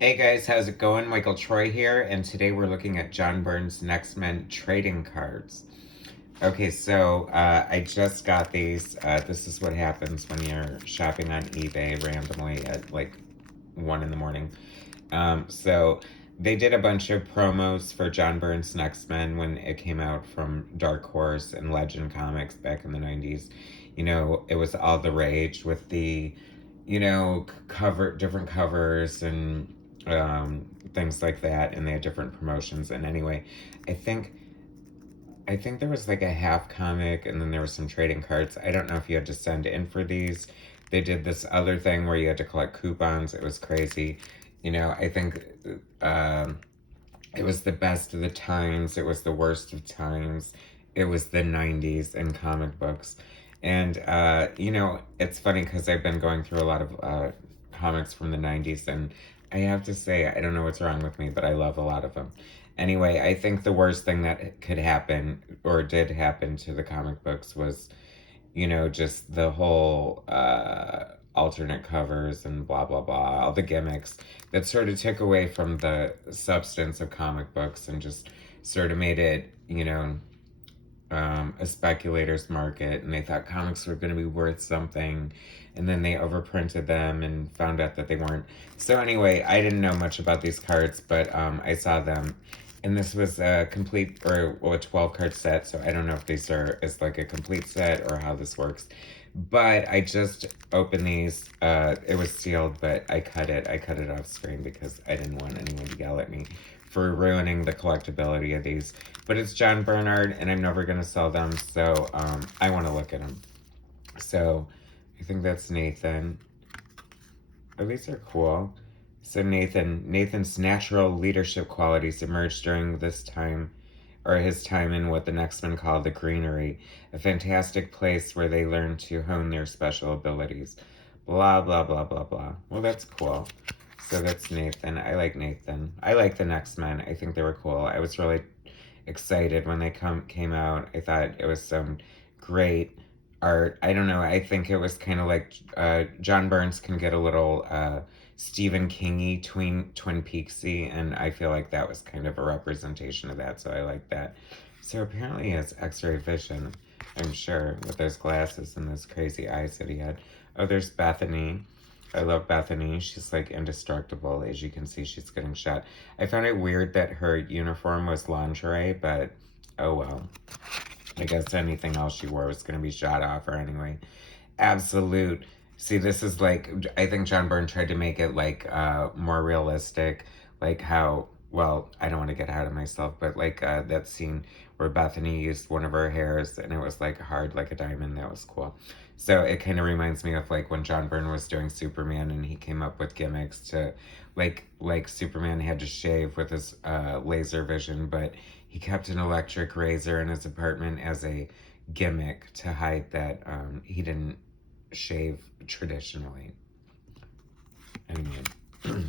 Hey guys, how's it going? Michael Troy here, and today we're looking at John Byrne's Next Men trading cards. Okay, so I just got these. This is what happens when you're shopping on eBay randomly at like 1 in the morning. So they did a bunch of promos for John Byrne's Next Men when it came out from Dark Horse and Legend Comics back in the 90s. You know, it was all the rage with the, different covers and things like that, and they had different promotions. And anyway, I think I think there was like a half comic, and then there were some trading cards. I don't know if you had to send in for these. They did this other thing where you had to collect coupons. It was crazy. I think um, it was the best of the times. It was the worst of times. It was the 90s in comic books. And, it's funny because I've been going through a lot of comics from the 90s, and I have to say, I don't know what's wrong with me, but I love a lot of them. Anyway, I think the worst thing that could happen or did happen to the comic books was, just the whole alternate covers and blah, blah, blah, all the gimmicks that sort of took away from the substance of comic books and just sort of made it, a speculator's market, and they thought comics were going to be worth something, and then they overprinted them and found out that they weren't. So anyway, I didn't know much about these cards, but I saw them, and this was a complete or well, a 12 card set. So I don't know if these are is like a complete set or how this works. But I just opened these. It was sealed, but I cut it. I cut it off screen because I didn't want anyone to yell at me for ruining the collectability of these. But it's John Bernard, and I'm never going to sell them, so I want to look at them. So I think that's Nathan. Oh, these are cool. So Nathan's natural leadership qualities emerged during this time, or his time in what the next men call the Greenery, a fantastic place where they learn to hone their special abilities. Blah, blah, blah, blah, blah. Well, that's cool. So that's Nathan. I like Nathan. I like the next men. I think they were cool. I was really excited when they came out. I thought it was some great art. I don't know. I think it was kind of like John Burns can get a little Stephen Kingy Twin Peaksy, and I feel like that was kind of a representation of that. So I like that. So apparently he has X-ray vision. I'm sure with those glasses and those crazy eyes that he had. Oh, there's Bethany. I love Bethany. She's like indestructible. As you can see, she's getting shot. I found it weird that her uniform was lingerie, but oh well. I guess anything else she wore was going to be shot off her anyway. Absolute. See, this is like, I think John Byrne tried to make it like more realistic, like how, well, I don't want to get ahead of myself, but like that scene where Bethany used one of her hairs and it was like hard like a diamond. That was cool. So it kind of reminds me of like when John Byrne was doing Superman and he came up with gimmicks to like Superman had to shave with his laser vision, but he kept an electric razor in his apartment as a gimmick to hide that he didn't shave traditionally. Anyway,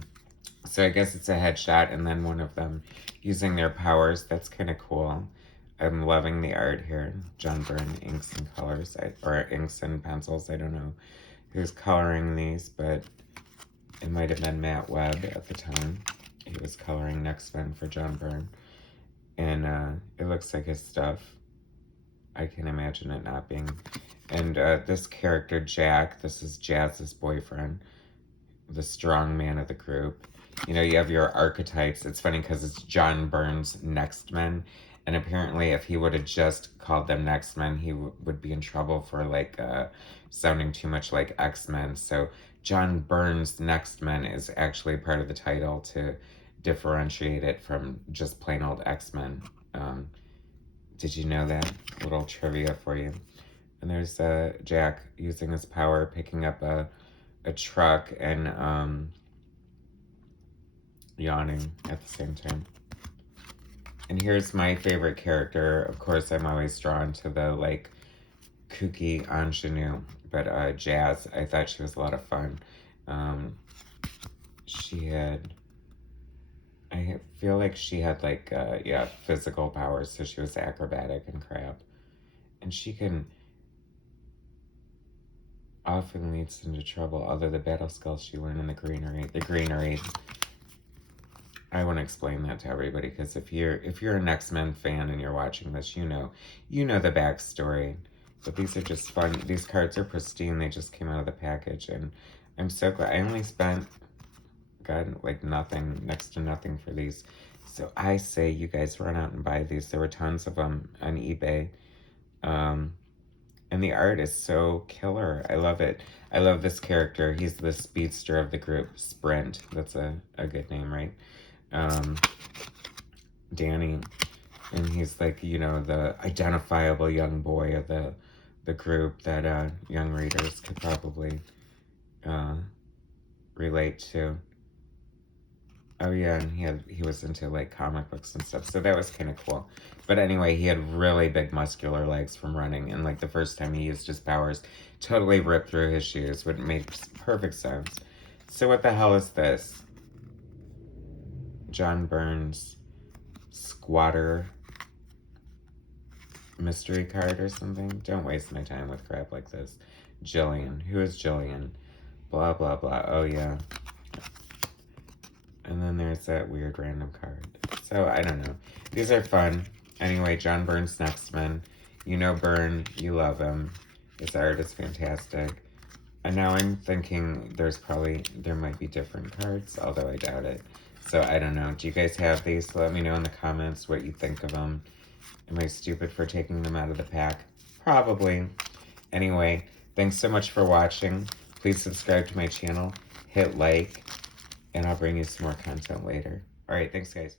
so I guess it's a headshot, and then one of them using their powers. That's kind of cool. I'm loving the art here. John Byrne inks and colors, or inks and pencils. I don't know who's coloring these, but it might have been Matt Webb at the time. He was coloring Next Men for John Byrne, and it looks like his stuff. I can imagine it not being. And this character, Jack, this is Jazz's boyfriend, the strong man of the group. You have your archetypes. It's funny because it's John Byrne's Next Men. And apparently, if he would have just called them Next Men, he would be in trouble for like sounding too much like X-Men. So John Byrne's Next Men is actually part of the title to differentiate it from just plain old X-Men. Did you know that? A little trivia for you. And there's Jack using his power, picking up a truck and yawning at the same time. And here's my favorite character. Of course, I'm always drawn to the like kooky ingenue, but Jazz, I thought she was a lot of fun. Um, she had, I feel like she had like, yeah, physical powers, so she was acrobatic and crap. And she can often leads into trouble, although the battle skills she learned in the greenery. The greenery, I want to explain that to everybody, because if you're an X-Men fan and you're watching this, you know the backstory. But these are just fun. These cards are pristine. They just came out of the package, and I'm so glad. I only spent, God, like nothing, next to nothing for these. So I say you guys run out and buy these. There were tons of them on eBay. And the art is so killer. I love it. I love this character. He's the speedster of the group, Sprint. That's a good name, right? Danny. And he's like, the identifiable young boy of the group that young readers could probably relate to. Oh yeah, and he was into like comic books and stuff, so that was kind of cool. But anyway, he had really big muscular legs from running, and like the first time he used his powers, totally ripped through his shoes, which makes perfect sense. So what the hell is this? John Byrne'S squatter mystery card or something? Don't waste my time with crap like this. Jillian. Who is Jillian? Blah, blah, blah. Oh, yeah. And then there's that weird random card. So, I don't know. These are fun. Anyway, John Byrne's Next Men. You know Byrne. You love him. His art is fantastic. And now I'm thinking there might be different cards, although I doubt it. So, I don't know. Do you guys have these? Let me know in the comments what you think of them. Am I stupid for taking them out of the pack? Probably. Anyway, thanks so much for watching. Please subscribe to my channel. Hit like. And I'll bring you some more content later. All right, thanks, guys.